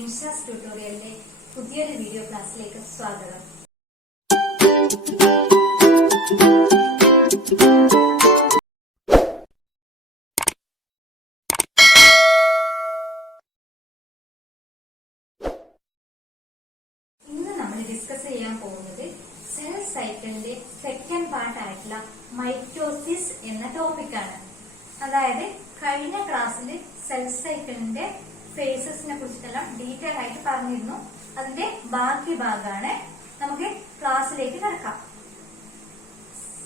ജിൻഷാസ് ട്യൂട്ടോറിയലിലെ പുതിയൊരു വീഡിയോ ക്ലാസ്സിലേക്ക് സ്വാഗതം. ഇന്ന് നമ്മൾ ഡിസ്കസ് ചെയ്യാൻ പോകുന്നത് സെൽ സൈക്കിളിന്റെ സെക്കൻഡ് പാർട്ട് ആയിട്ടുള്ള മൈറ്റോസിസ് എന്ന ടോപ്പിക്കാണ്. അതായത് കഴിഞ്ഞ ക്ലാസ്സിൽ സെൽ സൈക്കിളിന്റെ ഫേസസിനെ കുറിച്ചിട്ടെല്ലാം ഡീറ്റെയിൽ ആയിട്ട് പറഞ്ഞിരുന്നു. അതിന്റെ ബാക്കി ഭാഗമാണ്. നമുക്ക് ക്ലാസ്സിലേക്ക് കിടക്കാം.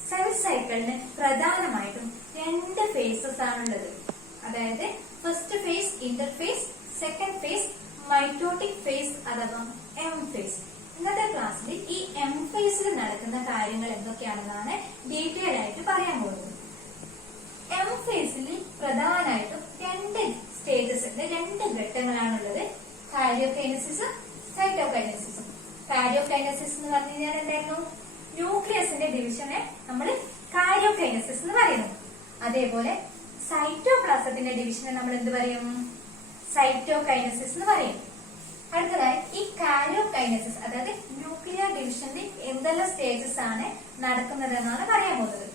സെൽ സൈക്കിളിന് പ്രധാനമായിട്ടും രണ്ട് ഫേസസ് ആണുള്ളത്. അതായത് first phase interphase, second phase mitotic phase അഥവാ എം ഫേസ്. ഇന്നത്തെ ക്ലാസ്സിൽ ഈ എം ഫേസിൽ നടക്കുന്ന കാര്യങ്ങൾ എന്തൊക്കെയാണെന്നാണ് ഡീറ്റെയിൽ ആയിട്ട് പറയാൻ പോകുന്നത്. എം ഫേസിൽ പ്രധാനമായിട്ടും രണ്ട് സ്റ്റേജസ് ഉണ്ട്, രണ്ട് ഘട്ടങ്ങളാണുള്ളത്. കാരിയോകൈനസിസും സൈറ്റോകൈനസിസും. കാരിയോകൈനസിസ് എന്ന് പറഞ്ഞു കഴിഞ്ഞാൽ എന്തായിരുന്നു? ന്യൂക്ലിയസിന്റെ ഡിവിഷനെ നമ്മൾ കാരിയോകൈനസിസ് എന്ന് പറയുന്നു. അതേപോലെ സൈറ്റോപ്ലാസത്തിന്റെ ഡിവിഷനെ നമ്മൾ എന്ത് പറയും? സൈറ്റോകൈനസിസ് എന്ന് പറയും. അടുത്തതായി ഈ കാരിയോകൈനസിസ് അതായത് ന്യൂക്ലിയർ ഡിവിഷന്റെ എന്തെല്ലാം സ്റ്റേജസ് ആണ് നടക്കുന്നത് എന്നാണ് പറയാൻ പോകുന്നത്.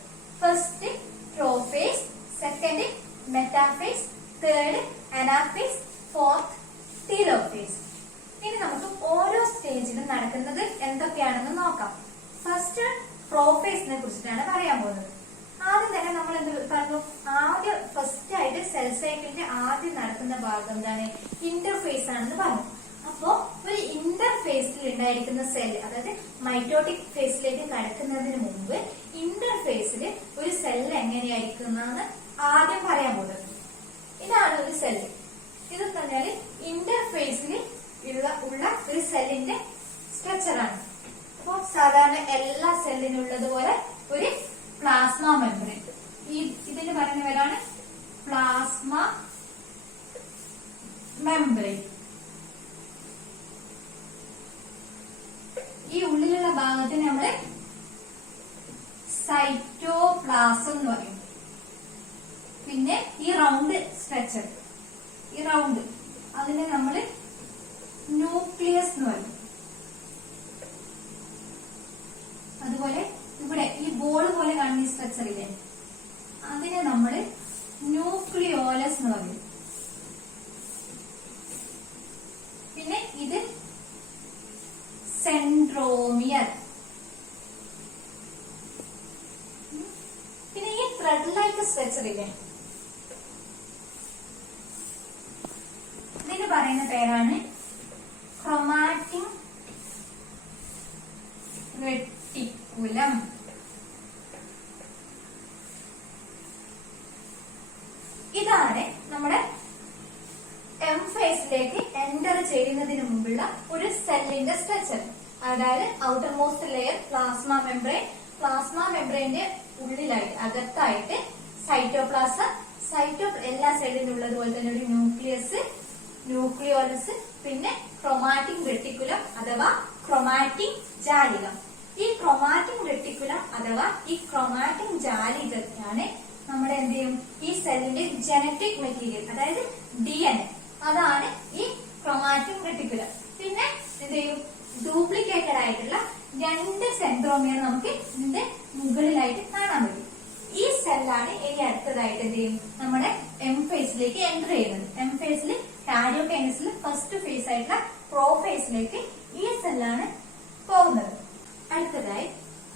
First prophase, second metaphase, third anaphase, fourth telophase. ഇനി നമുക്ക് ഓരോ സ്റ്റേജിലും നടക്കുന്നത് എന്തൊക്കെയാണെന്ന് നോക്കാം. ഫസ്റ്റ് പ്രോഫേസിനെ കുറിച്ചിട്ടാണ് പറയാൻ പോകുന്നത്. ആദ്യം തന്നെ നമ്മൾ എന്ത് പറഞ്ഞു? ഫസ്റ്റ് ആയിട്ട് സെൽ സൈക്കിളിന്റെ ആദ്യം നടക്കുന്ന ഭാഗം എന്താണ്? ഇന്റർഫേസ് ആണെന്ന് പറഞ്ഞു. അപ്പോ ഒരു ഇന്റർഫേസിൽ ഉണ്ടായിരിക്കുന്ന സെൽ, അതായത് മൈറ്റോട്ടിക് ഫേസിലേക്ക് കടക്കുന്നതിന് മുമ്പ് ഇന്റർഫേസിൽ ഒരു സെല്ല് എങ്ങനെയായിരിക്കുന്നതാണ് ആദ്യം പറയാൻ പോകുന്നത്. ഇതാണ് ഒരു സെല്ല്. ഇത് പറഞ്ഞാല് ഇന്റർഫേസിൽ ഉള്ള ഒരു സെല്ലിന്റെ സ്ട്രക്ചറാണ്. അപ്പോ സാധാരണ എല്ലാ സെല്ലിനുള്ളതുപോലെ ഒരു പ്ലാസ്മ മെംബ്രെയിൻ. ഇതിന് പറയുന്ന പേരാണ് പ്ലാസ്മ മെംബ്രെയിൻ. ഈ ഉള്ളിലുള്ള ഭാഗത്തിന് നമ്മള് സൈറ്റോപ്ലാസം എന്ന് പറയും. പിന്നെ ഈ റൗണ്ട് സ്ട്രക്ചർ, ഈ റൗണ്ട് അതിനെ നമ്മള് ന്യൂക്ലിയസ് എന്ന് പറയും. അതുപോലെ ഇവിടെ ഈ ബോൾ പോലെ കാണുന്ന ഈ സ്ട്രക്ചർ ഇല്ലേ, അതിനെ നമ്മള് ന്യൂക്ലിയോലസ് എന്ന് പറയും. പിന്നെ ഇത് സെൻട്രോമിയർ. പിന്നെ ഈ ത്രെഡ് ലൈക്ക് സ്ട്രക്ചർ ഇല്ലേ, ഇതിന് പറയുന്ന പേരാണ് ക്രോമാറ്റിക് റെട്ടിക്കുലം. ഇതാണ് നമ്മുടെ എം ഫേസിലേക്ക് എൻറ്റർ ചെയ്യുന്നതിന് മുമ്പുള്ള ഒരു സെല്ലിന്റെ സ്ട്രക്ചർ. അതായത് outer most layer plasma membrane, plasma മെംബ്രെയിന്റെ ഉള്ളിലായിട്ട് അകത്തായിട്ട് സൈറ്റോപ്ലാസം, എല്ലാ സെല്ലിനും ഉള്ളതുപോലെ തന്നെ ഒരു ന്യൂക്ലിയസ്, ന്യൂക്ലിയോലസ്, പിന്നെ ക്രോമാറ്റിക് റെട്ടിക്കുലം അഥവാ ക്രോമാറ്റിക് ജാലികം. ഈ ക്രോമാറ്റിക് റെട്ടിക്കുലം അഥവാ ഈ ക്രോമാറ്റിക് ജാലികത്താണ് നമ്മുടെ എന്ത് ചെയ്യും? ഈ സെല്ലിന്റെ ജനറ്റിക് മെറ്റീരിയൽ, അതായത് DNA. അതാണ് ഈ ക്രോമാറ്റിക് റെട്ടിക്കുലം. പിന്നെ എന്ത് ചെയ്യും? ഡ്യൂപ്ലിക്കേറ്റഡ് ആയിട്ടുള്ള രണ്ട് സെൻട്രോമിയർ നമുക്ക് ഇതിന്റെ മുകളിലായിട്ട് കാണാൻ പറ്റും. ഈ സെല്ലാണ് ഇനി അടുത്തതായിട്ട് എന്ത് ചെയ്യും? നമ്മുടെ എം ഫേസിലേക്ക് എൻറ്റർ ചെയ്യുന്നത്. എം ഫേസിൽ കാരിയോകൈനസിൽ ഫസ്റ്റ് ഫേസ് ആയിട്ടുള്ള പ്രോഫേസിലേക്ക് ഈ സെല്ലാണ് പോകുന്നത്. അടുത്തതായി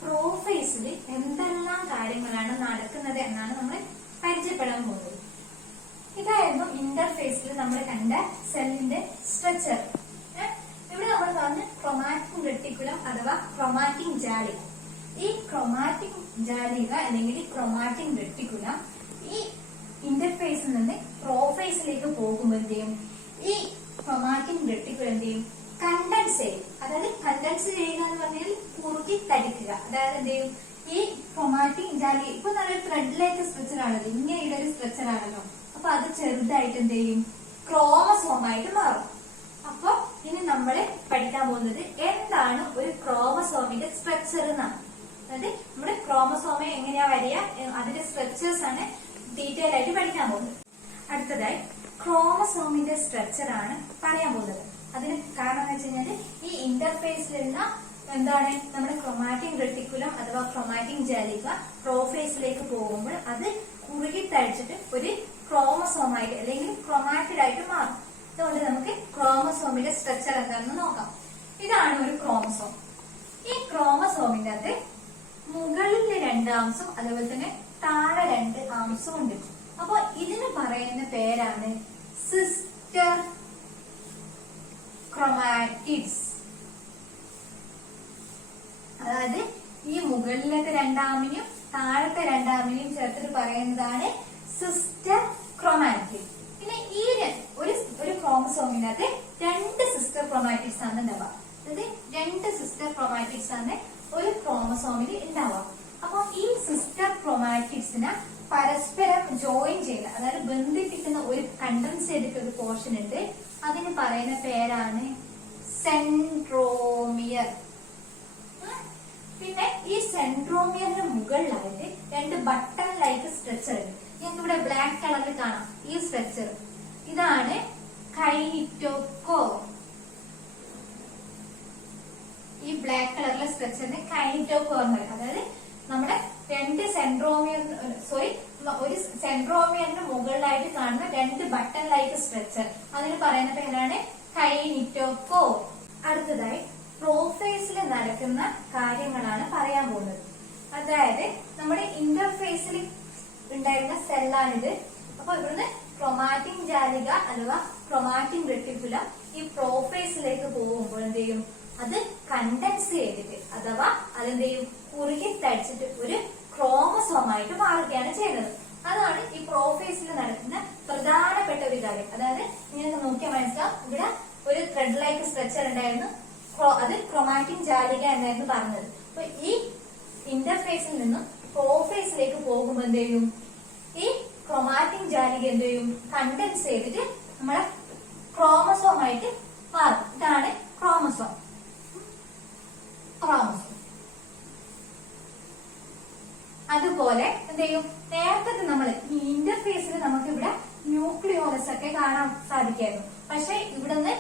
പ്രോഫേസിൽ എന്തെല്ലാം കാര്യങ്ങളാണ് നടക്കുന്നത് എന്നാണ് നമ്മൾ പരിചയപ്പെടാൻ പോകുന്നത്. ഇതായിരുന്നു ഇന്റർഫേസിൽ നമ്മൾ കണ്ട സെല്ലിന്റെ സ്ട്രക്ചർ. ഇവിടെ നമ്മൾ പറഞ്ഞ ക്രോമാറ്റിക് റെട്ടിക്കുലം അഥവാ ക്രോമാറ്റിക് ജാലിക. ഈ ക്രോമാറ്റിക് ജാലിക അല്ലെങ്കിൽ ക്രോമാറ്റിക് റെട്ടിക്കുലം ഈ ഇന്റർഫേസിൽ നിന്ന് പ്രോഫേസിലേക്ക് പോകുമ്പോൾ എന്ത് ചെയ്യും? ഈ ക്രോമാറ്റിക് റെട്ടിക്കുലം എന്ത് ചെയ്യും? കണ്ടൻസ് ചെയ്യും. അതായത് കണ്ടൻസ് ചെയ്യുക എന്ന് പറഞ്ഞാൽ കുറുകി തടിക്കുക. അതായത് എന്ത് ചെയ്യും? ഈ ക്രോമാറ്റിക് ജാലിക ഇപ്പൊ നല്ലൊരു ത്രെഡിലേക്ക് സ്ട്രക്ചർ ആണല്ലോ, ഇങ്ങനെയുള്ള ഒരു സ്ട്രക്ചർ ആണല്ലോ. അപ്പൊ അത് ചെറുതായിട്ട് എന്ത് ചെയ്യും? ക്രോമസോമായിട്ട് മാറും. അപ്പൊ ഇനി നമ്മൾ പഠിക്കാൻ പോകുന്നത് എന്താണ് ഒരു ക്രോമസോമിന്റെ സ്ട്രക്ചർ എന്നാണ്. അതായത് നമ്മുടെ ക്രോമസോമെ എങ്ങനെയാ വരിക, അതിന്റെ സ്ട്രക്ചേഴ്സ് ആണ് ഡീറ്റെയിൽ ആയിട്ട് പഠിക്കാൻ പോകുന്നത്. അടുത്തതായി ക്രോമസോമിന്റെ സ്ട്രക്ചർ ആണ് പറയാൻ പോകുന്നത്. അതിന് കാരണം എന്ന് വെച്ച് കഴിഞ്ഞാൽ ഈ ഇന്റർഫേസിലുള്ള എന്താണ് നമ്മുടെ ക്രൊമാറ്റിൻ റെട്ടിക്കുലം അഥവാ ക്രൊമാറ്റിൻ ജാലിക പ്രോഫേസിലേക്ക് പോകുമ്പോൾ അത് കുറുകി തഴിച്ചിട്ട് ഒരു ക്രോമസോമായിട്ട് അല്ലെങ്കിൽ ക്രൊമാറ്റിഡ് ആയിട്ട് മാറും. അതുകൊണ്ട് നമുക്ക് ക്രോമസോമിന്റെ സ്ട്രക്ചർ എന്താണെന്ന് നോക്കാം. ഇതാണ് ഒരു ക്രോമസോം. ഈ ക്രോമസോമിന്റെ അകത്ത് മുകളിൽ 2 ആംസും അതുപോലെ തന്നെ താഴെ 2 ആംസും ഉണ്ട്. അപ്പൊ ഇതിന് പറയുന്ന പേരാണ് സിസ്റ്റർ ക്രൊമാറ്റിഡ്സ്. അതായത് ഈ മുകളിലത്തെ 2 ആമിനെയും താഴത്തെ 2 ആമിനെയും ചേർത്തിട്ട് പറയുന്നതാണ് സിസ്റ്റർ ക്രൊമാറ്റിഡ്. പിന്നെ ഈ ഒരു ക്രോമസോമിനകത്ത് 2 സിസ്റ്റർ ക്രൊമാറ്റിഡ്സ് ആണ് ഉണ്ടാവുക. അതായത് 2 സിസ്റ്റർ ക്രൊമാറ്റിഡ്സ് ആണ് ഒരു ക്രോമസോമിൽ ഉണ്ടാവുക. അപ്പൊ ഈ സിസ്റ്റർ ക്രൊമാറ്റിഡ്സിനെ പരസ്പരം ജോയിൻ ചെയ്യുന്ന, അതായത് ബന്ധിപ്പിക്കുന്ന ഒരു കണ്ടൻസ് ചെയ്തിട്ടൊരു പോർഷൻ ഉണ്ട്. അതിന് പറയുന്ന പേരാണ് സെൻട്രോമിയർ. പിന്നെ ഈ സെൻട്രോമിയറിന് മുകളിലായിട്ട് 2 ബട്ടൺ ലൈക്ക് സ്ട്രക്ചർ ഉണ്ട്. നിങ്ങൾക്ക് ഇവിടെ ബ്ലാക്ക് കളറിൽ കാണാം ഈ സ്ട്രക്ചർ. ഇതാണ് കൈനിറ്റോകോർ. ഈ ബ്ലാക്ക് കളറിലെ സ്ട്രക്ചറിനെ കൈനിറ്റോകോർ എന്ന് പറയും. അതായത് നമ്മുടെ 2 ഒരു സെൻട്രോമിയറിന് മുകളിലായിട്ട് കാണുന്ന 2 ബട്ടൺ ലൈക്ക് സ്ട്രക്ചർ, അതിന് പറയുന്ന പേരാണ് കൈനിറ്റോകോർ. അടുത്തതായി പ്രോഫേസിൽ നടക്കുന്ന കാര്യങ്ങളാണ് പറയാൻ പോകുന്നത്. അതായത് നമ്മുടെ ഇന്റർഫേസിൽ ഉണ്ടായിരുന്ന സെല്ലാണിത്. അപ്പൊ ഇവിടുന്ന് ക്രൊമാറ്റിൻ ജാലിക അഥവാ ക്രൊമാറ്റിൻ റെട്ടിക്കുലം ഈ പ്രോഫേസിലേക്ക് പോകുമ്പോൾ എന്ത് ചെയ്യും, അത് കണ്ടൻസ് ചെയ്തിട്ട് അഥവാ അതെന്ത് ചെയ്യും, കുറുകി തടിച്ചിട്ട് ഒരു ക്രോമസോമായിട്ട് മാറുകയാണ് ചെയ്യുന്നത്. അതാണ് ഈ പ്രോഫേസിൽ നടക്കുന്ന പ്രധാനപ്പെട്ട ഒരു കാര്യം. അതായത് നിങ്ങൾക്ക് നോക്കിയാൽ മനസ്സിലാവും, ഇവിടെ ഒരു ത്രെഡ് ലൈക്ക് സ്ട്രക്ചർ ഉണ്ടായിരുന്നു, അത് ക്രൊമാറ്റിൻ ജാലിക എന്നായിരുന്നു പറഞ്ഞത്. അപ്പൊ ഈ ഇന്റർഫേസിൽ നിന്നും പ്രോഫേസിലേക്ക് പോകുമ്പോൾ എന്ത് ചെയ്യും, ഈ ക്രൊമാറ്റിൻ ജാലിക എന്ത് ചെയ്യും, കണ്ടൻസ് ചെയ്തിട്ട് നമ്മളെ ക്രോമസോമായിട്ട് മാറും. ഇതാണ് ക്രോമസോം. അതുപോലെ എന്ത് ചെയ്യും, നേരത്തെ നമ്മൾ ഈ ഇന്റർഫേസിൽ നമുക്ക് ഇവിടെ ന്യൂക്ലിയോളസ് ഒക്കെ കാണാൻ സാധിക്കായിരുന്നു. പക്ഷെ ഇവിടുന്ന്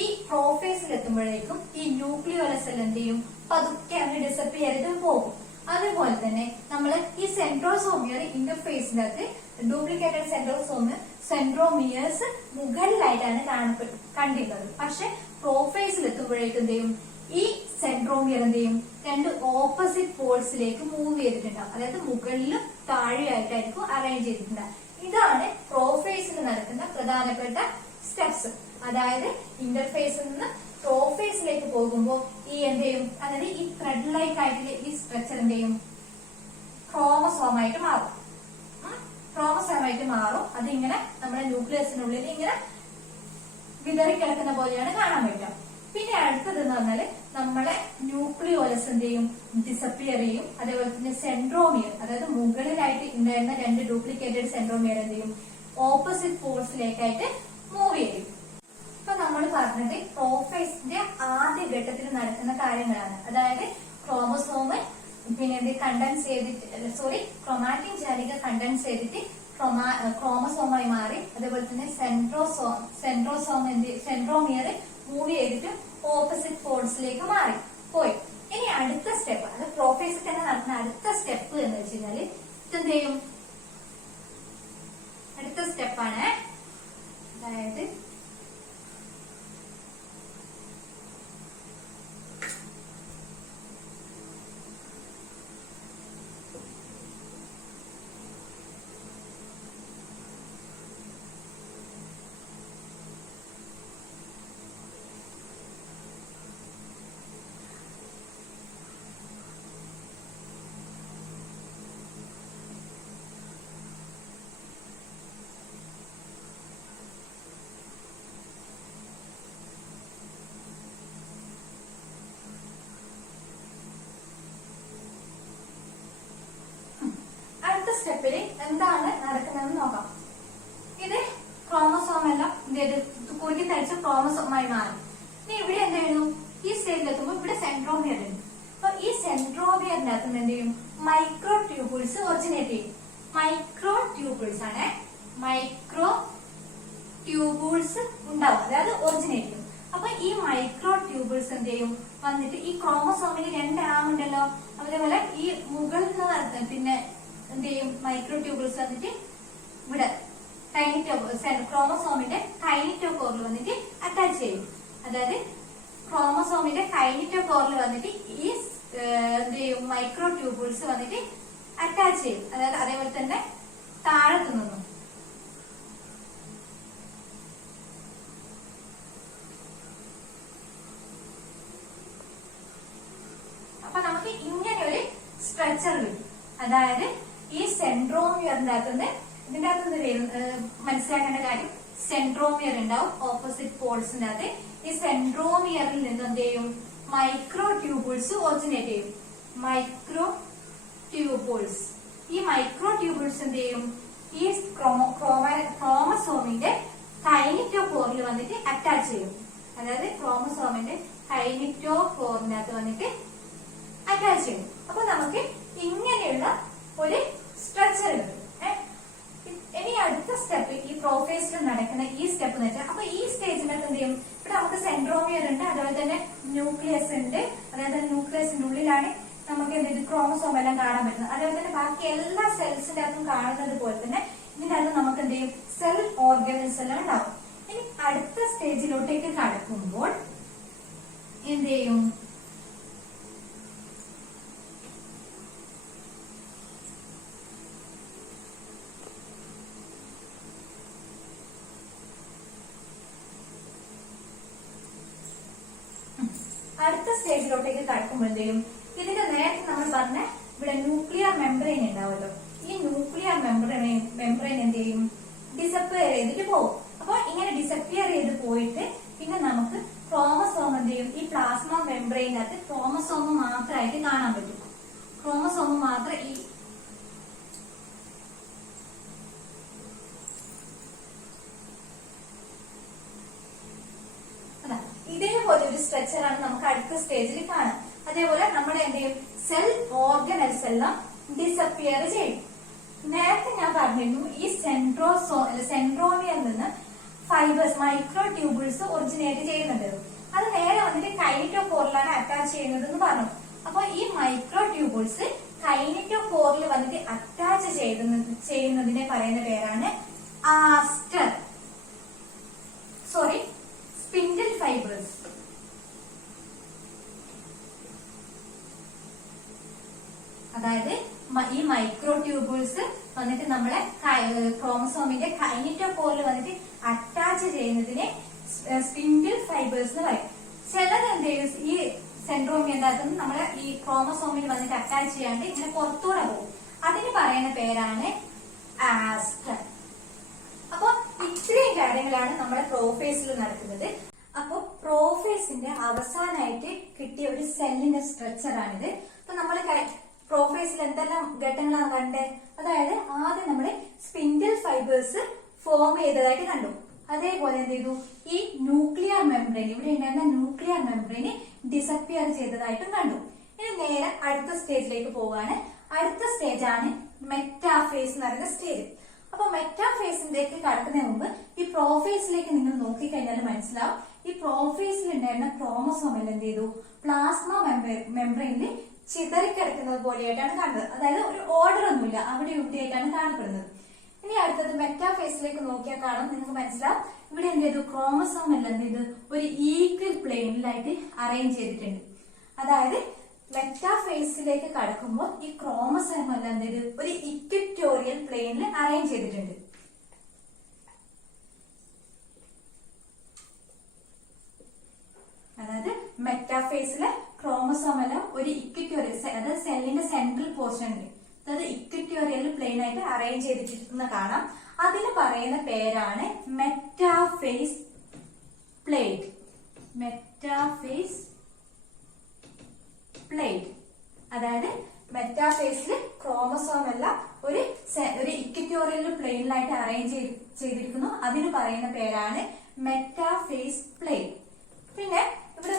ഈ പ്രോഫേസിൽ എത്തുമ്പോഴേക്കും ഈ ന്യൂക്ലിയോളസ് എല്ലാം എന്ത് ചെയ്യും, പതുക്കെ അങ്ങ് ഡിസപ്പിയർ ചെയ്ത് പോകും. അതുപോലെ തന്നെ നമ്മൾ ഈ സെൻട്രോസോമിയർ ഇന്റർഫേസിനകത്ത് ഡ്യൂപ്ലിക്കേറ്റഡ് സെൻട്രോമിയേഴ്സ് മുകളിലായിട്ടാണ് കണ്ടിരുന്നത്. പക്ഷെ പ്രോഫേസിൽ എത്തുമ്പോഴേക്കും എന്ത് ചെയ്യും, ഈ സെൻട്രോമിയർ എന്ത് ചെയ്യും, 2 ഓപ്പോസിറ്റ് പോൾസിലേക്ക് മൂവ് ചെയ്തിട്ടുണ്ടാവും. അതായത് മുകളിലും താഴെയായിട്ടായിരിക്കും അറേഞ്ച് ചെയ്തിട്ടുണ്ടാവും. ഇതാണ് പ്രോഫേസിൽ നടക്കുന്ന പ്രധാനപ്പെട്ട സ്റ്റെപ്സ്. അതായത് ഇന്റർഫേസിൽ നിന്ന് പ്രോഫേസിലേക്ക് പോകുമ്പോൾ ഈ എന്ത് ചെയ്യും, അതായത് ഈ ത്രെഡ് ലൈക്ക് ആയിട്ടുള്ള ഈ സ്ട്രക്ചർ എന്ത് ചെയ്യും, ക്രോമസോമായിട്ട് മാറും. അതിങ്ങനെ നമ്മുടെ ന്യൂക്ലിയസിനുള്ളിൽ ഇങ്ങനെ വിതറിക്കിടക്കുന്ന പോലെയാണ് കാണാൻ പറ്റുക. പിന്നെ അടുത്തത് എന്ന് പറഞ്ഞാല് നമ്മളെ ന്യൂക്ലിയോലസ് എന്ത് ചെയ്യും, ഡിസപ്പിയർ ചെയ്യും. അതേപോലെ തന്നെ സെൻട്രോമിയർ, അതായത് മുകളിലായിട്ട് ഉണ്ടായിരുന്ന 2 ഡ്യൂപ്ലിക്കേറ്റഡ് സെൻട്രോമിയർ എന്ത് ചെയ്യും, ഓപ്പോസിറ്റ് പോൾസിലേക്കായിട്ട് മൂവ് ചെയ്യും. ഇപ്പൊ നമ്മൾ പറഞ്ഞത് പ്രോഫേസിന്റെ ആദ്യ ഘട്ടത്തിൽ നടക്കുന്ന കാര്യങ്ങളാണ്. അതായത് ക്രോമസോമ് പിന്നെ കണ്ടൻസ് ചെയ്തിട്ട് ക്രൊമാറ്റിൻ ജാലിക കണ്ടൻസ് ചെയ്തിട്ട് ക്രോമസോമായി മാറി. അതേപോലെ തന്നെ സെൻട്രോമിയർ മൂവ് ചെയ്തിട്ട് ഓപ്പോസിറ്റ് പോൾസിലേക്ക് പോയി. ഇനി അടുത്ത സ്റ്റെപ്പ്, അത് പ്രോഫേസിൽ തന്നെ നടക്കുന്ന അടുത്ത സ്റ്റെപ്പ് എന്ന് വെച്ച് കഴിഞ്ഞാല് ഇതെന്ത് ചെയ്യും, അടുത്ത സ്റ്റെപ്പാണ്. അതായത് സ്റ്റെപ്പിൽ എന്താണ് നടക്കുന്നതെന്ന് നോക്കാം. ഇത് ക്രോമസോം എല്ലാം കുറുകി തയ്ച്ച ക്രോമസോമായി മാറും. ഇനി ഇവിടെ എന്തായിരുന്നു, ഈ സ്റ്റേജിലെത്തുമ്പോൾ ഇവിടെ സെൻട്രോമിയർ ഉണ്ട്. അപ്പൊ ഈ സെൻട്രോമിയറിന്റെ അകത്ത് എന്ത് ചെയ്യും, മൈക്രോ ട്യൂബിൾസ് ഒറിജിനേറ്റ് ചെയ്യും. മൈക്രോ ട്യൂബിൾസ് ആണ്, മൈക്രോ ട്യൂബിൾസ് ഉണ്ടാവും, അതായത് ഒറിജിനേറ്റ് ചെയ്യും. അപ്പൊ ഈ എന്ത് ചെയ്യും വന്നിട്ട് ഈ ക്രോമസോമിന് 2 ആം ഉണ്ടല്ലോ, അതേപോലെ ഈ മുകളിൽ പിന്നെ എന്ത് ചെയ്യും മൈക്രോ ട്യൂബിൾസ് വന്നിട്ട് ഇവിടെ ക്രോമസോമിന്റെ കൈനിറ്റോകോറിൽ വന്നിട്ട് അറ്റാച്ച് ചെയ്യും. അതായത് ക്രോമസോമിന്റെ കൈനിറ്റോകോറിൽ വന്നിട്ട് ഈ എന്ത് ചെയ്യും മൈക്രോ ട്യൂബിൾസ് വന്നിട്ട് അറ്റാച്ച് ചെയ്യും. അതായത് അതേപോലെ തന്നെ താഴത്തു നിന്നും അപ്പൊ നമുക്ക് ഇങ്ങനെ ഒരു സ്ട്രക്ചർ കിട്ടും. അതായത് ഈ സെൻട്രോമിയറിന്റെ അകത്തുനിന്ന് ഇതിന്റെ അകത്തുനിന്ന് മനസ്സിലാക്കേണ്ട കാര്യം, സെൻട്രോമിയർ ഉണ്ടാവും ഓപ്പോസിറ്റ് പോൾസിന്റെ അകത്ത്. ഈ സെൻട്രോമിയറിൽ നിന്ന് എന്ത് ചെയ്യും മൈക്രോ ട്യൂബിൾസ് ഒറിജിനേറ്റ് ചെയ്യും. മൈക്രോ ട്യൂബിൾസ്, ഈ മൈക്രോ ട്യൂബിൾസ് എന്ത് ചെയ്യും ഈ ക്രോമസോമിന്റെ കൈനിറ്റോകോറിൽ വന്നിട്ട് അറ്റാച്ച് ചെയ്യും. അതായത് ക്രോമസോമിന്റെ കൈനിറ്റോകോറിനകത്ത് വന്നിട്ട് അറ്റാച്ച് ചെയ്യും. അപ്പൊ നമുക്ക് ഇങ്ങനെയുള്ള ഒരു സ്ട്രക്ചർ കിട്ടും. ഇനി അടുത്ത സ്റ്റെപ്പ് ഈ പ്രോഫേസിൽ നടക്കുന്ന ഈ സ്റ്റെപ്പ് എന്ന് വെച്ചാൽ, അപ്പൊ ഈ സ്റ്റേജിനകത്ത് എന്ത് ചെയ്യും, ഇവിടെ നമുക്ക് സെൻട്രോമിയർ ഉണ്ട്, അതുപോലെ തന്നെ ന്യൂക്ലിയസ് ഉണ്ട്. അതായത് ന്യൂക്ലിയസിന്റെ ഉള്ളിലാണ് നമുക്ക് എന്ത് ക്രോമസോം എല്ലാം കാണാൻ പറ്റുന്നത്. അതേപോലെ തന്നെ ബാക്കി എല്ലാ സെൽസിന്റെ അകത്തും കാണുന്നത് പോലെ തന്നെ ഇതിന്റെ അകത്ത് നമുക്ക് എന്ത് ചെയ്യും സെൽ ഓർഗനൽസ് എല്ലാം ഉണ്ടാവും. ഇനി അടുത്ത സ്റ്റേജിലോട്ടേക്ക് കടക്കുമ്പോൾ എന്ത് ചെയ്യും, അടുത്ത സ്റ്റേജിലോട്ടേക്ക് കടക്കുമ്പോഴത്തേക്കും ഇതിന്റെ നേരത്തെ നമ്മൾ പറഞ്ഞ ഇവിടെ ന്യൂക്ലിയർ മെംബ്രെയിൻ ഉണ്ടാവുമല്ലോ, ഈ ന്യൂക്ലിയർ മെംബ്രെയിൻ എന്ത് ചെയ്യും ഡിസപ്പിയർ ചെയ്തിട്ട് പോകും. അപ്പൊ ഇങ്ങനെ ഡിസപ്പിയർ ചെയ്ത് പോയിട്ട് പിന്നെ നമുക്ക് ക്രോമസോം എന്ത് ചെയ്യും ഈ പ്ലാസ്മ മെംബ്രെയിനകത്ത് ക്രോമസോം മാത്രമായിട്ട് കാണാൻ പറ്റും. ക്രോമസോം മാത്രം ഈ ഇതേപോലെ ഒരു സ്ട്രക്ചറാണ് നമുക്ക് അടുത്ത സ്റ്റേജിൽ കാണാം. അതേപോലെ നമ്മുടെ എന്ത് ചെയ്യും സെൽ ഓർഗനൽസ് എല്ലാം ഡിസപ്പിയർ ചെയ്യും. നേരത്തെ ഞാൻ പറഞ്ഞിരുന്നു ഈ സെൻട്രോമിയറിൽ നിന്ന് ഫൈബേഴ്സ് മൈക്രോ ട്യൂബിൾസ് ഒറിജിനേറ്റ് ചെയ്യുന്നുണ്ട്. അത് നേരെ വന്നിട്ട് കൈനിറ്റോകോറിലാണ് അറ്റാച്ച് ചെയ്യുന്നത് എന്ന് പറഞ്ഞു. അപ്പൊ ഈ മൈക്രോ ട്യൂബിൾസ് കൈനിറ്റോകോറിൽ വന്നിട്ട് അറ്റാച്ച് ചെയ്യുന്നതിനെ പറയുന്ന പേരാണ് ആസ്റ്റർ സ്പിൻഡിൽ ഫൈബേഴ്സ്. അതായത് ഈ മൈക്രോ ട്യൂബിൾസ് വന്നിട്ട് നമ്മളെ ക്രോമസോമിന്റെ കൈനിറ്റോകോറിൽ വന്നിട്ട് അറ്റാച്ച് ചെയ്യുന്നതിനെ സ്പിൻഡിൽ ഫൈബേഴ്സ് എന്ന് പറയും. ചിലത് എന്ത് ചെയ്യും ഈ സെൻട്രോമിയറിന്റെ അകത്തുനിന്ന് നമ്മളെ ഈ ക്രോമസോമിൽ വന്നിട്ട് അറ്റാച്ച് ചെയ്യാണ്ട് ഇങ്ങനെ പുറത്തൂടെ പോകും. അതിന് പറയുന്ന പേരാണ് ആസ്റ്റർ. അപ്പൊ ഇത്രയും കാര്യങ്ങളാണ് നമ്മുടെ പ്രോഫേസിൽ നടക്കുന്നത്. അപ്പൊ പ്രോഫേസിന്റെ അവസാനമായിട്ട് കിട്ടിയ ഒരു സെല്ലിന്റെ സ്ട്രക്ചർ ആണിത്. അപ്പൊ നമ്മൾ പ്രോഫേസിൽ എന്തെല്ലാം ഘട്ടങ്ങളാണ് കണ്ടേ, അതായത് ആദ്യം നമ്മുടെ സ്പിൻഡിൽ ഫൈബേഴ്സ് ഫോം ചെയ്തതായിട്ട് കണ്ടു. അതേപോലെ എന്ത് ചെയ്തു ഈ ന്യൂക്ലിയർ മെംബ്രെയിൻ, ഇവിടെ ഉണ്ടായിരുന്ന ന്യൂക്ലിയർ മെംബ്രെയിൻ ഡിസപ്പിയർ ചെയ്തതായിട്ടും കണ്ടു. ഇനി നേരെ അടുത്ത സ്റ്റേജിലേക്ക് പോവാണ്. അടുത്ത സ്റ്റേജ് ആണ് മെറ്റാഫേസ് എന്ന് പറയുന്ന സ്റ്റേജ്. അപ്പൊ മെറ്റാഫേസിലേക്ക് കടക്കുന്നതിന് മുമ്പ് ഈ പ്രോഫേസിലേക്ക് നിങ്ങൾ നോക്കിക്കഴിഞ്ഞാൽ മനസ്സിലാവും ഈ പ്രോഫേസിൽ ഉണ്ടായിരുന്ന ക്രോമസോം എല്ലാം എന്ത് ചെയ്തു പ്ലാസ്മ മെംബ്രെയിനിൽ ചിതറിക്കിടക്കുന്നത് പോലെയായിട്ടാണ് കാണുന്നത്. അതായത് ഒരു ഓർഡർ ഒന്നുമില്ല, അവിടെ ഇവിടെയായിട്ടാണ് കാണപ്പെടുന്നത്. ഇനി അടുത്തത് മെറ്റാഫേസിലേക്ക് നോക്കിയാൽ കാണാം, നിങ്ങൾക്ക് മനസ്സിലാവും ഇവിടെ എന്ത് ചെയ്തു ക്രോമസോം എല്ലാം എന്ത് ചെയ്തു ഒരു ഈക്വൽ പ്ലെയിനിലായിട്ട് അറേഞ്ച് ചെയ്തിട്ടുണ്ട്. അതായത് മെറ്റാഫേസിലേക്ക് കടക്കുമ്പോൾ ഈ ക്രോമസോം എല്ലാം എന്ത് ചെയ്തു ഒരു ഇക്വറ്റോറിയൽ പ്ലെയിനിൽ അറേഞ്ച് ചെയ്തിട്ടുണ്ട്. അതായത് മെറ്റാഫേസിലെ ക്രോമസോം എല്ലാം ഒരു ഇക്വറ്റോറിയൽ, അതായത് സെല്ലിന്റെ സെൻട്രൽ പോർഷൻ ഉണ്ട്, അതായത് ഇക്വറ്റോറിയൽ പ്ലെയിൻ ആയിട്ട് അറേഞ്ച് ചെയ്തിരിക്കുന്ന കാണാം. അതിന് പറയുന്ന പേരാണ് മെറ്റാഫേസ് പ്ലേറ്റ്. Metaphase plate. അതായത് മെറ്റാഫേസിൽ ക്രോമസോം എല്ലാം ഒരു ഇക്വറ്റോറിയൽ പ്ലെയിനിലായിട്ട് അറേഞ്ച് ചെയ്തിരിക്കുന്നു. അതിന് പറയുന്ന പേരാണ് മെറ്റാഫേസ് പ്ലേറ്റ്. പിന്നെ ഇവിടെ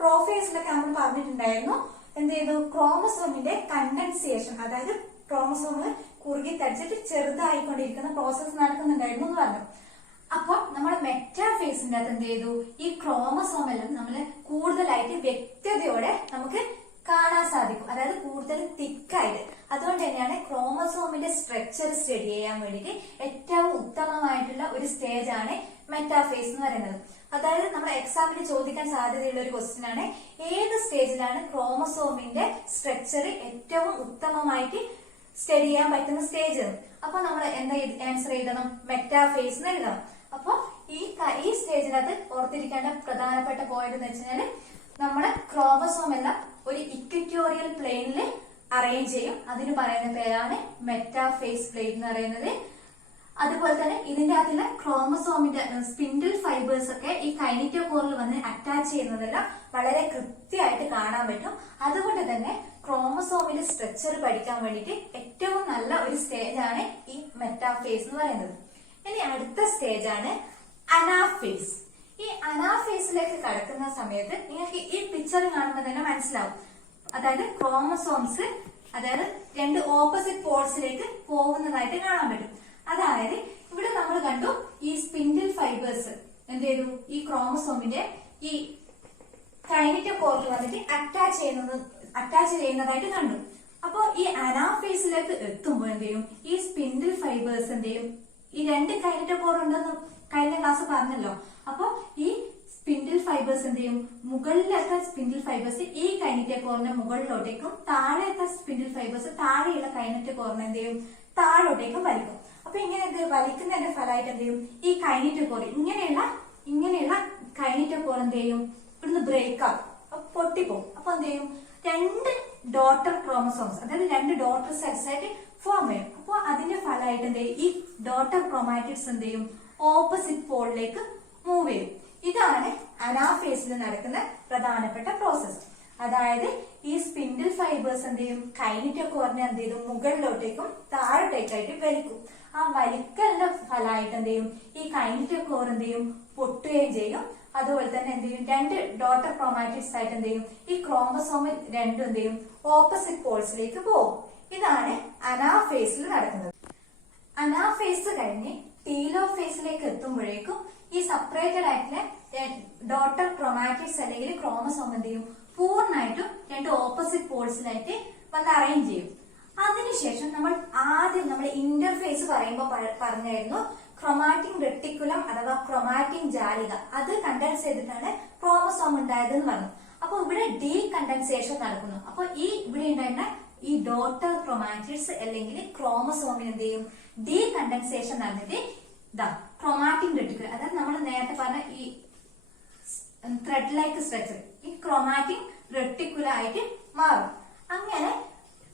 പ്രോഫേസിലൊക്കെ നമ്മൾ പറഞ്ഞിട്ടുണ്ടായിരുന്നു എന്ത് ചെയ്തു ക്രോമസോമിന്റെ കണ്ടൻസേഷൻ, അതായത് ക്രോമസോം കുറുകി തടിച്ചിട്ട് ചെറുതായിക്കൊണ്ടിരിക്കുന്ന പ്രോസസ്സ് നടക്കുന്നുണ്ടായിരുന്നു എന്ന് പറഞ്ഞു. അപ്പോൾ നമ്മൾ മെറ്റാഫേസിന്റെ അകത്ത് എന്ത് ചെയ്തു, ഈ ക്രോമസോം എല്ലാം നമ്മൾ കൂടുതലായിട്ട് വ്യക്തതയോടെ നമുക്ക് കാണാൻ സാധിക്കും, അതായത് കൂടുതൽ തിക്കായിട്ട്. അതുകൊണ്ട് തന്നെയാണ് ക്രോമസോമിന്റെ സ്ട്രക്ചർ സ്റ്റഡി ചെയ്യാൻ വേണ്ടിയിട്ട് ഏറ്റവും ഉത്തമമായിട്ടുള്ള ഒരു സ്റ്റേജ് ആണ് മെറ്റാഫേസ് എന്ന് പറയുന്നത്. അതായത് നമ്മുടെ എക്സാമിന് ചോദിക്കാൻ സാധ്യതയുള്ള ഒരു ക്വസ്റ്റ്യൻ ആണ്, ഏത് സ്റ്റേജിലാണ് ക്രോമസോമിന്റെ സ്ട്രക്ചർ ഏറ്റവും ഉത്തമമായിട്ട് സ്റ്റഡി ചെയ്യാൻ പറ്റുന്ന സ്റ്റേജ്. അപ്പൊ നമ്മൾ എന്താ ആൻസർ എഴുതണം, മെറ്റാഫേസ് എന്ന് എഴുതണം. അപ്പൊ ഈ സ്റ്റേജിനകത്ത് ഓർത്തിരിക്കേണ്ട പ്രധാനപ്പെട്ട പോയിന്റ് എന്ന് വെച്ചാൽ നമ്മുടെ ക്രോമസോം എല്ലാം ഒരു ഇക്വറ്റോറിയൽ പ്ലെയിനിൽ അറേഞ്ച് ചെയ്യും. അതിന് പറയുന്ന പേരാണ് മെറ്റാഫേസ് പ്ലെയിൻ എന്ന് പറയുന്നത്. അതുപോലെ തന്നെ ഇതിന്റെ അകത്തുള്ള ക്രോമസോമിന്റെ സ്പിൻഡിൽ ഫൈബേഴ്സ് ഒക്കെ ഈ കൈനറ്റോകോറിൽ വന്ന് അറ്റാച്ച് ചെയ്യുന്നതെല്ലാം വളരെ കൃത്യമായിട്ട് കാണാൻ പറ്റും. അതുകൊണ്ട് തന്നെ ക്രോമസോമിന്റെ സ്ട്രക്ചർ പഠിക്കാൻ വേണ്ടിയിട്ട് ഏറ്റവും നല്ല ഒരു സ്റ്റേജ് ആണ് ഈ മെറ്റാഫേസ് എന്ന് പറയുന്നത്. ഇനി അടുത്ത സ്റ്റേജ് ആണ് അനാഫേസ്. ഈ അനാഫേസിലേക്ക് കടക്കുന്ന സമയത്ത് നിങ്ങൾക്ക് ഈ പിക്ചർ കാണുമ്പോൾ തന്നെ മനസ്സിലാവും, അതായത് ക്രോമസോംസ് അതായത് രണ്ട് ഓപ്പോസിറ്റ് പോൾസിലേക്ക് പോകുന്നതായിട്ട് കാണാൻ പറ്റും. അതായത് ഇവിടെ നമ്മൾ കണ്ടു ഈ സ്പിൻഡിൽ ഫൈബേഴ്സ് എന്ത് ചെയ്തു, ഈ ക്രോമസോമിന്റെ ഈ കൈനറ്റോകോറിൽ വന്നിട്ട് അറ്റാച്ച് ചെയ്യുന്നതായിട്ട് കണ്ടു. അപ്പോ ഈ അനാഫേസിലേക്ക് എത്തുമ്പോൾ എന്ത് ചെയ്യും, ഈ സ്പിൻഡിൽ ഫൈബേഴ്സ് എന്ത് ചെയ്യും, ഈ രണ്ട് കൈനറ്റോകോർ ഉണ്ടെന്ന് കഴിഞ്ഞ ക്ലാസ് പറഞ്ഞല്ലോ. അപ്പൊ ഈ സ്പിൻഡിൽ ഫൈബേഴ്സ് എന്ത് ചെയ്യും, മുകളിലത്തെ സ്പിൻഡിൽ ഫൈബേഴ്സ് ഈ കൈനറ്റോകോറിന്റെ മുകളിലോട്ടേക്കും താഴെത്തെ സ്പിൻഡിൽ ഫൈബേഴ്സ് താഴെയുള്ള കൈനറ്റോകോറിനെ എന്ത് ചെയ്യും, താഴോട്ടേക്കും വലിക്കും. അപ്പൊ ഇങ്ങനെ എന്ത് വലിക്കുന്നതിന്റെ ഫലമായിട്ട് എന്ത് ചെയ്യും, ഈ കൈനറ്റോകോർ ഇങ്ങനെയുള്ള കൈനറ്റോകോർ എന്ത് ചെയ്യും, ഇവിടുന്ന് ബ്രേക്ക് ആവും, പൊട്ടിപ്പോകും. അപ്പൊ എന്ത് ചെയ്യും, രണ്ട് ഡോട്ടർ ക്രോമസോംസ് അതായത് രണ്ട് ഡോട്ടർ സെൽസ് ആയിട്ട് ഫോം ചെയ്യും. അപ്പൊ അതിന്റെ ഫലമായിട്ട് എന്ത് ചെയ്യും, ഈ ഡോട്ടർ ക്രോമാറ്റിഡ്സ് എന്ത് ചെയ്യും, ഓപ്പോസിറ്റ് പോളിലേക്ക് മൂവ് ചെയ്യും. ഇതാണ് അനാഫേസിൽ നടക്കുന്ന പ്രധാനപ്പെട്ട പ്രോസസ്. അതായത് ഈ സ്പിൻഡിൽ ഫൈബേഴ്സ് എന്ത് ചെയ്യും, കൈനറ്റോകോറിനെ എന്ത് ചെയ്യും, മുകളിലോട്ടേക്കും താഴോട്ടേക്കായിട്ട് വലിക്കും. ആ വലിക്കലിന്റെ ഫലമായിട്ട് എന്ത് ചെയ്യും, ഈ കൈനറ്റോകോർ എന്ത് ചെയ്യും, പൊട്ടുകയും ചെയ്യും. അതുപോലെ തന്നെ എന്ത് ചെയ്യും, രണ്ട് ഡോട്ടർ ക്രോമാറ്റിഡ്സ് ആയിട്ട് എന്ത് ചെയ്യും, ഈ ക്രോമസോമിൽ രണ്ടും എന്ത് ചെയ്യും, ഓപ്പോസിറ്റ് പോൾസിലേക്ക് പോകും. ഇതാണ് അനാഫേസിൽ നടക്കുന്നത്. അനാഫേസ് കഴിഞ്ഞ് ടീലോഫേസിലേക്ക് എത്തുമ്പോഴേക്കും ഈ സെപ്പറേറ്റഡ് ആയിട്ടുള്ള ഡോട്ടർ ക്രോമാറ്റിഡ്സ് അല്ലെങ്കിൽ ക്രോമസോം എന്ത് ചെയ്യും, പൂർണ്ണമായിട്ടും രണ്ട് ഓപ്പോസിറ്റ് പോൾസിലായിട്ട് വന്ന് അറേഞ്ച് ചെയ്യും. അതിനുശേഷം നമ്മൾ ഇന്റർഫേസ് പറയുമ്പോൾ പറഞ്ഞായിരുന്നു ക്രോമാറ്റിൻ റെട്ടിക്കുലം അഥവാ ക്രോമാറ്റിൻ ജാലിക, അത് കണ്ടൻസ് ചെയ്തിട്ടാണ് ക്രോമസോം ഉണ്ടായതെന്ന് പറഞ്ഞു. അപ്പൊ ഇവിടെ ഡീ കണ്ടൻസേഷൻ നടക്കുന്നു. അപ്പൊ ഇവിടെ ഉണ്ടായിരുന്ന ഈ ഡോട്ടർ ക്രോമാറ്റിഡ്സ് അല്ലെങ്കിൽ ക്രോമസോമിന് എന്ത് ചെയ്യും, ഡീ കണ്ടൻസേഷൻ നടന്നിട്ട് ക്രോമാറ്റിൻ റെട്ടിക്കുലം അതായത് നമ്മൾ നേരത്തെ പറഞ്ഞ ഈ ത്രെഡ് ലൈക്ക് സ്ട്രക്ചർ ഈ ക്രോമാറ്റിൻ റെട്ടിക്കുല ആയിട്ട് മാറും. അങ്ങനെ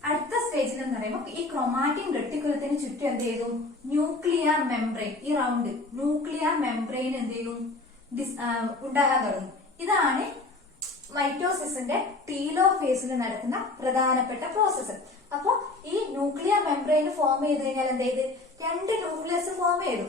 അടുത്ത സ്റ്റേജിൽ എന്ന് പറയുമ്പോൾ ഈ ക്രോമാറ്റിൻ റെട്ടിക്കുലത്തിന് ചുറ്റും എന്ത് ചെയ്തു, ന്യൂക്ലിയർ മെംബ്രെയിൻ, ഈ റൗണ്ട് ന്യൂക്ലിയർ മെംബ്രെയിൻ എന്ത് ചെയ്യും, ഉണ്ടാകാൻ തുടങ്ങും. ഇതാണ് മൈറ്റോസിസിന്റെ ടീലോഫേസിൽ നടക്കുന്ന പ്രധാനപ്പെട്ട പ്രോസസ്സ്. അപ്പൊ ഈ ന്യൂക്ലിയർ മെംബ്രെയിൻ ഫോം ചെയ്ത് കഴിഞ്ഞാൽ എന്ത് ചെയ്ത്, രണ്ട് ന്യൂക്ലിയസ് ഫോം ചെയ്തു.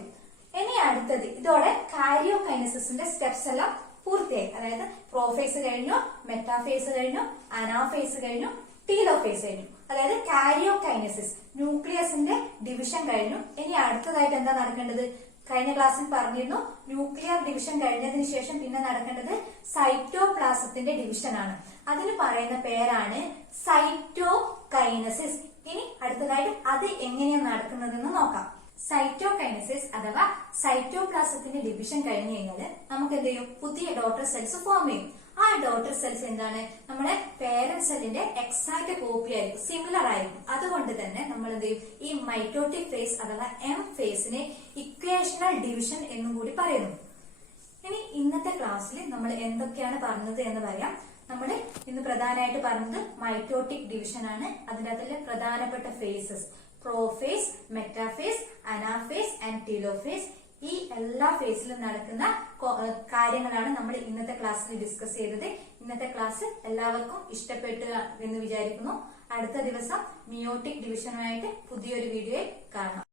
ഇനി അടുത്തത് ഇതോടെ കാരിയോകൈനസിന്റെ സ്റ്റെപ്സ് എല്ലാം പൂർത്തിയായി. അതായത് പ്രോഫേസ് കഴിഞ്ഞു, മെറ്റാഫേസ് കഴിഞ്ഞു, അനാഫേസ് കഴിഞ്ഞു, ടീലോഫേസ് കഴിഞ്ഞു. അതായത് കാരിയോകൈനസിസ് ന്യൂക്ലിയസിന്റെ ഡിവിഷൻ കഴിഞ്ഞു. ഇനി അടുത്തതായിട്ട് എന്താ നടക്കേണ്ടത്, കഴിഞ്ഞ ക്ലാസ്സിൽ പറഞ്ഞിരുന്നു ന്യൂക്ലിയർ ഡിവിഷൻ കഴിഞ്ഞതിന് ശേഷം പിന്നെ നടക്കേണ്ടത് സൈറ്റോപ്ലാസത്തിന്റെ ഡിവിഷൻ ആണ്. അതിന് പറയുന്ന പേരാണ് സൈറ്റോകൈനസിസ്. ഇനി അടുത്തതായിട്ട് അത് എങ്ങനെയാണ് നടക്കുന്നതെന്ന് നോക്കാം. സൈറ്റോകൈനസിസ് അഥവാ സൈറ്റോപ്ലാസത്തിന്റെ ഡിവിഷൻ കഴിഞ്ഞു കഴിഞ്ഞാൽ നമുക്ക് എന്ത് ചെയ്യും, പുതിയ ഡോട്ടർ സെൽസ് ഫോം ചെയ്യും. ആ ഡോട്ടർ സെൽസ് എന്താണ്, നമ്മുടെ പേരന്റ് സെല്ലിന്റെ എക്സാക്ട് കോപ്പി ആയിരിക്കും, സിമിലർ ആയിരിക്കും. അതുകൊണ്ട് തന്നെ നമ്മൾ എന്ത് ചെയ്യും, ഈ മൈറ്റോട്ടിക് ഫേസ് അഥവാ എം ഫേസിനെ ഇക്വേഷണൽ ഡിവിഷൻ എന്നും കൂടി പറയുന്നു. ഇനി ഇന്നത്തെ ക്ലാസ്സിൽ നമ്മൾ എന്തൊക്കെയാണ് പറഞ്ഞത് എന്ന് പറയാം. നമ്മൾ ഇന്ന് പ്രധാനമായിട്ട് പറഞ്ഞത് മൈറ്റോട്ടിക് ഡിവിഷൻ ആണ്. അതിന്റെ അകത്തുള്ള പ്രധാനപ്പെട്ട phases prophase, metaphase, anaphase and telophase. ഈ എല്ലാ ഫേസിലും നടക്കുന്ന കാര്യങ്ങളാണ് നമ്മൾ ഇന്നത്തെ ക്ലാസ്സിൽ ഡിസ്കസ് ചെയ്തത്. ഇന്നത്തെ ക്ലാസ് എല്ലാവർക്കും ഇഷ്ടപ്പെട്ടു എന്ന് വിചാരിക്കുന്നു. അടുത്ത ദിവസം മിയോട്ടിക് ഡിവിഷനുമായിട്ട് പുതിയൊരു വീഡിയോയിൽ കാണാം.